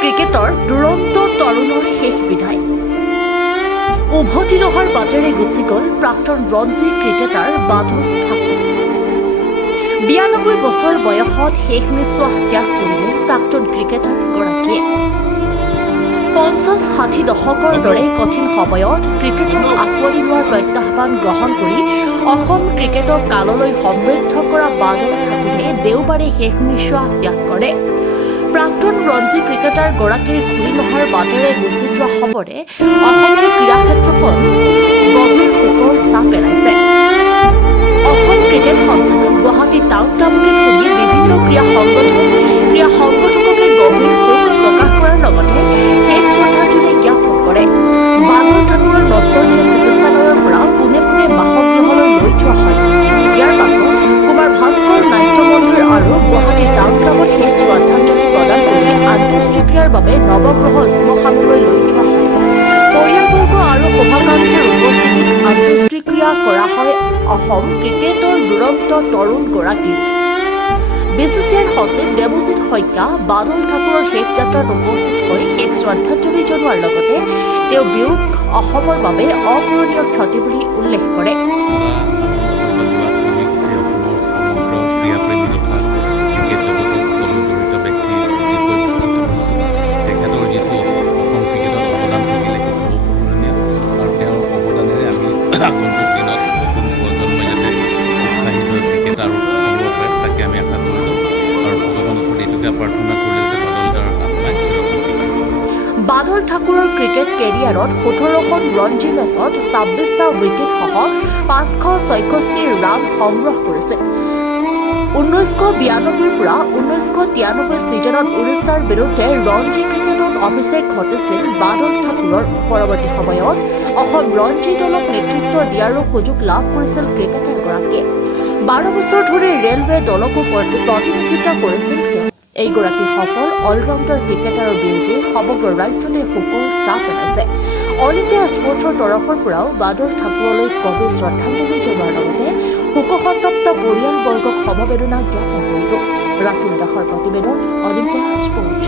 ক্ৰিকেটৰ দুৰন্ত তৰুণৰ শেষ বিদায়। উভতি নহাৰ বাটেৰে গুচি গ'ল প্ৰাক্তন ৰঞ্জী ক্ৰিকেটাৰ বাদল ঠাকুৰ। 92 বছৰ বয়সত শেষ নিশ্বাস ত্যাগ কৰিলে প্ৰাক্তন ক্ৰিকেটাৰগৰাকীয়ে। 50-60 দশকৰ দৰে কঠিন সময়ত ক্ৰিকেটক আঁকোৱালি লোৱাৰ প্ৰত্যাহ্বান গ্ৰহণ কৰি অসম ক্ৰিকেটক কাললৈ সমৃদ্ধ কৰা বাদল ঠাকুৰে দেওবাৰে শেষ নিশ্বাস ত্যাগ কৰে। প্ৰাক্তন ৰঞ্জী ক্ৰিকেটাৰগৰাকীৰ ঘূৰি নহাৰ বাটেৰে গুচি যোৱা খবৰে অসমৰ ক্ৰীড়া ক্ষেত্ৰখন গভীৰ শোকৰ ছাঁ পেলাইছে। অসম ক্ৰিকেট সঞ্চালক গুৱাহাটী টাউন ক্লাবকে ধৰি বিভিন্ন ক্ৰীড়া সংগঠককে গভীৰ শোক প্ৰকাশ কৰাৰ লগতে শেষ শ্ৰদ্ধাঞ্জলি জ্ঞাপন কৰে। বাদল ঠাকুৰৰ নশ্বৰীয় চিকিৎসালয়ৰ পৰা পোনে পোনে বাসগৃহলৈ লৈ যোৱা হয়। ইয়াৰ পাছত কুমাৰ ভাস্কৰ নাট্য মন্দিৰ আৰু গুৱাহাটী টাউন ক্লাবত শেষ শ্ৰদ্ধাঞ্জলি প্ৰদান কৰি আন্তঃক্ৰিয়াৰ বাবে নৱগ্ৰহ শ্মশানলৈ লৈ যোৱা হয়। পৰিয়ালবৰ্গ আৰু শুভাকাংক্ষীৰ উপস্থিতিত আন্তঃক্ৰিয়া কৰা হয় অসম ক্ৰিকেটৰ দুৰন্ত তৰুণগৰাকীৰ। BCCIৰ সচিব দেৱজিৎ শইকীয়া বাদল ঠাকুৰৰ শেষ যাত্ৰাত উপস্থিত হৈ শেষ শ্ৰদ্ধাঞ্জলি জনোৱাৰ লগতে তেওঁ বিয়োগ অসমৰ বাবে অপূৰণীয় ক্ষতি বুলি উল্লেখ কৰে। বাদল ঠাকুৰৰ ক্ৰিকেট কেৰিয়াৰত 17খন ৰঞ্জী মেচত 26টা উইকেটসহ 566 ৰান সংগ্ৰহ কৰিছিল। 1992 পৰা 1993 ছিজনত উৰিষ্যাৰ বিৰুদ্ধে ৰঞ্জী ক্ৰিকেটত অভিষেক ঘটিছিল বাদল ঠাকুৰৰ। পৰৱৰ্তী সময়ত অসম ৰঞ্জী দলক নেতৃত্ব দিয়াৰো সুযোগ লাভ কৰিছিল ক্ৰিকেটাৰগৰাকীয়ে। 12 বছৰ ধৰি ৰেলৱে দলকো প্ৰতিনিধিত্ব কৰিছিল তেওঁ। এইগৰাকী সফল অলৰাউণ্ডাৰ ক্ৰিকেটাৰৰ বিৰুদ্ধে সমগ্ৰ ৰাজ্যতে শোকৰ ছাঁ পেলাইছে। অলিম্পিয়া স্পৰ্টছৰ তৰফৰ পৰাও বাদল ঠাকুৰলৈ গভীৰ শ্ৰদ্ধাঞ্জলি জনোৱাৰ লগতে শোকসন্তপ্ত পৰিয়ালবৰ্গক সমবেদনা জ্ঞাপন কৰিব। ৰাতুল দাসৰ প্ৰতিবেদন, অলিম্পিয়া স্পৰ্টছ।